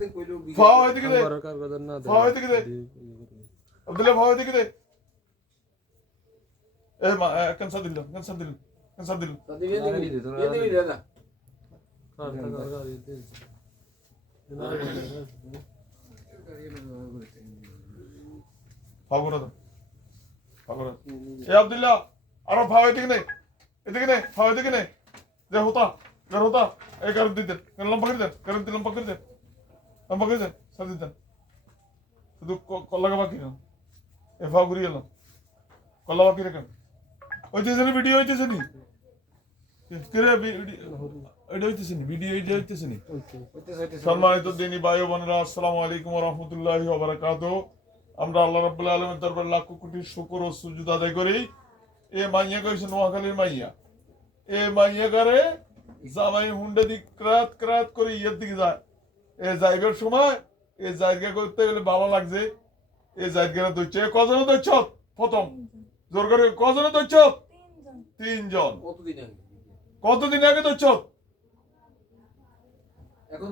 baktık böyle bir... Fav hadi gidelim. Ambara kavgalarına da. Fav hadi gidelim. Abdullah fav hadi gidelim. Eh ma eh, kan sağ dilim. Kan sağ dilim. Kan sağ dilim. Hadi yedi gidelim. Yedi gidelim hadi. Karta kavga yedi. Fav burada. Fav burada. Şey Abdullah. Ara fav hadi gidelim. Hadi gidelim. Fav hadi gidelim. De hota. Gar hota. Eh gar didir. Gar lampa gidir. Gar didir lampa gidir. বাকি যান সাজি যান শুধু কল্লাকে বাকি না এফা ঘুরিয়ে এলাম কল্লা বাকি রেখেন হইতেছে না ভিডিও হইতেছে নি সম্মানিত দিনী আসসালামু আলাইকুম রহমতুল্লাহ বারাকাত আমরা আল্লাহ রবাহ আলমের দরবার লাখ কোটি শুকর ও সুযোগ আদায় করি। এ মাইয়া কইছে নোয়াখালীর মাইয়া। এ মাইয়া করে জামাই হুন্ডে দিক ক্রাত ক্রাত করে ইয়ের দিকে যায়। এ জায়গার সময় এ জায়গা করতে গেলে ভালো লাগছে। এ জায়গাটা ধরছে এ কজনে ধরছ প্রথম। জোর করে কজনে ধরছ তিনজন। কতদিন আগে? কতদিন ধরছ এখন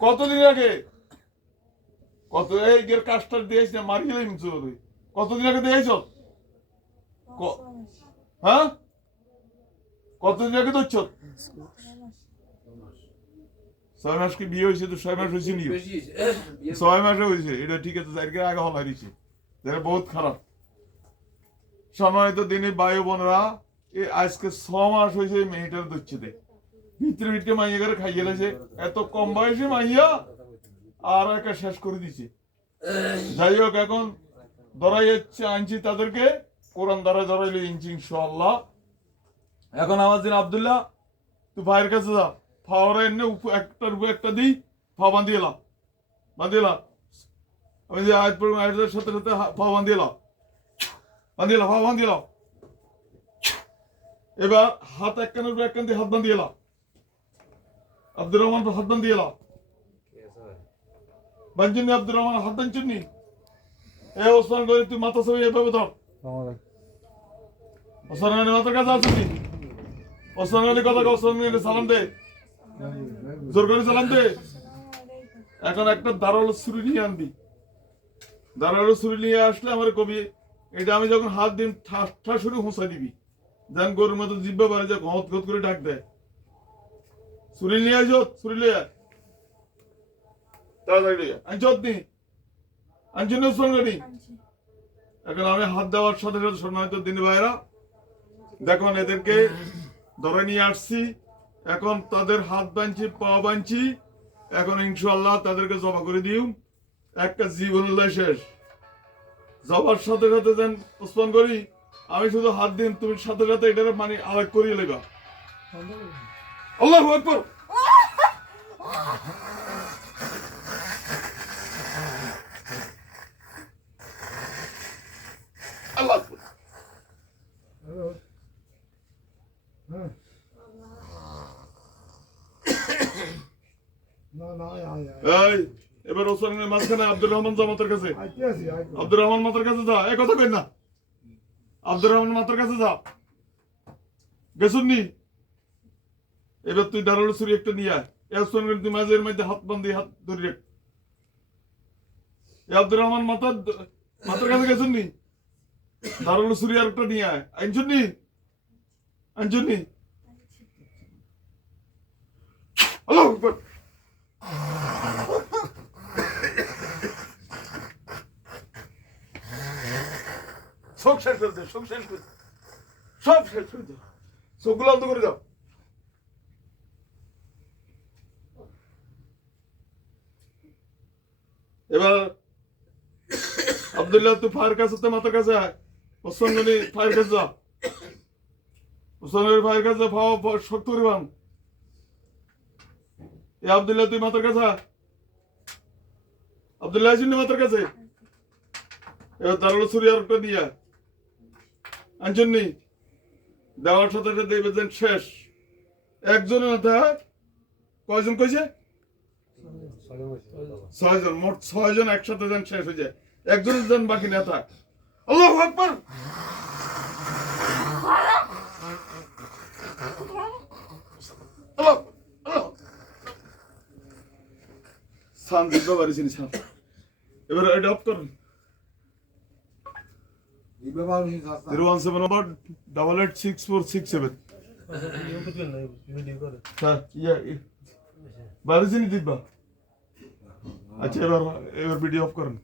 কতদিন আগে? কত এই গের কাজটা দিয়েছ না মারিয়ে দিন চুরি কতদিন আগে দিয়েছ? ক- হ্যাঁ? কতদিন আগে ধরছ ছয় মাস কি বিয়ে হয়েছে তো ছয় মাস হয়েছে নি ছয় মাসে হয়েছে এটা ঠিক আছে আগে যেটা বহুত খারাপ। সম্মানিত দিনে বায়ু বোনরা এ আজকে ছ মাস হয়েছে মেয়েটার দচ্ছে দে ভিতরে ভিতরে মাইয়া করে খাইয়ে গেছে এত কম বয়সে মাইয়া আর একা শেষ করে দিছে। যাই হোক এখন ধরাই যাচ্ছে আনছি তাদেরকে। কোরআন দ্বারা ধরাইলে ইনছি ইনশাল্লাহ এখন আমার দিন আবদুল্লাহ তুই ভাইয়ের কাছে যা। ফাওয়ারে এনে একটার উপর একটা দিই ফা বান্ধিয়ে এলাম। বান্ধিয়ে এলাম। আমি যে আয়াত পড়ব আয়াতের সাথে সাথে হা- ফা বান্ধিয়ে এলাম। বান্ধিয়ে এলাম ফা বান্ধিয়ে এলাম। এবার হাত এক কানের উপর এক কান দিয়ে হাত বান্ধিয়ে এলাম। আব্দুর রহমান হাত বান্ধিয়ে এলাম। বাঞ্চুনি আব্দুর রহমান হাত বাঞ্চুনি এ ওসমান করে তুই মাথা সবাই এভাবে ধর। ওসমান গনি মাথার কাছে আসুনি ওসমান গনি কথা ওসমান গনি সালাম দে। জোর করে সালাম দে। এখন একটা ছুরি নিয়ে আনবি। ছুরি নিয়ে আসলে আমার কবি, এটা আমি যখন হাত দিন ঠাস ঠাস হোঁসা দিবি যেন গরুর মতো জিব্বা যা ঘত ঘত করে ডাক দেয়। ছুরি নিয়ে আসো ছুরি। তাড়াতাড়ি গনি এখন আমি হাত দেওয়ার সাথে সাথে সম্মানিত দিন ভাইরা, দেখুন এদেরকে ধরে নিয়ে আসছি। এখন তাদের হাত বাঁধছি পা বাঁধছি। এখন ইনশাল্লাহ তাদেরকে জমা করে দিও। একটা জীবন শেষ। জবার সাথে সাথে যেন উসমান করি আমি শুধু হাত দিন তুমি সাথে সাথে এটার মানে আলাগ করিয়ে লেগা। আল্লাহ আকবর আল্লাহ আকবর এই এবার ওসমানের মাঝখানে আব্দুর রহমান জামাতের কাছে। আব্দুর রহমান মাতার কাছে যা এ কথা কই না। আব্দুর রহমান মাতার কাছে যা। গেছুননি এবার তুই দাঁড়াল ছুরি একটা নিয়ে আয়। এ ওসমানের তুই মাঝের মধ্যে হাত বান্ধি হাত ধরে রাখ। এ আব্দুর রহমান মাতার মাতার কাছে গেছুন নি। দাঁড়াল ছুরি আর একটা নিয়ে আয়। আনছুন নি। আনছুন নি। আল্লাহ আকবার। সব শেষ করে দে সব শেষ করে। সব শেষ করে দাও সবগুলো অন্ত করে দাও। এবার আব্দুল্লাহ তুই ফায়ার কাছে তো মাথার কাছে আয়। ফায়ার কাছে যা। ওসমান ফায়ার কাছে ফাওয়া শক্ত করে বান। এ আব্দুল্লাহ, তুই মাথার কাছে আয়। আব্দুল্লাহ আসিনি মাথার কাছে? এবার ছুরি আর দিয়ে আয়। আনছেন নি দেওয়ার সাথে সাথে যেন শেষ। একজনের না দেয় কয়জন কইছে? ছয়জন, মোট ছয়জন একসাথে যেন শেষ হয়ে যায়। একজনের যেন বাকি না থাক। আল্লাহ আকবর! আল্লাহ। দিতে পারিস এবার এটা অফ করুন। Zero one seven over double eight six four six seven video করবেন না ভিডিও করে স্যার ইয়া বারিস নি দিবা আচ্ছা এবার এবার ভিডিও অফ করুন।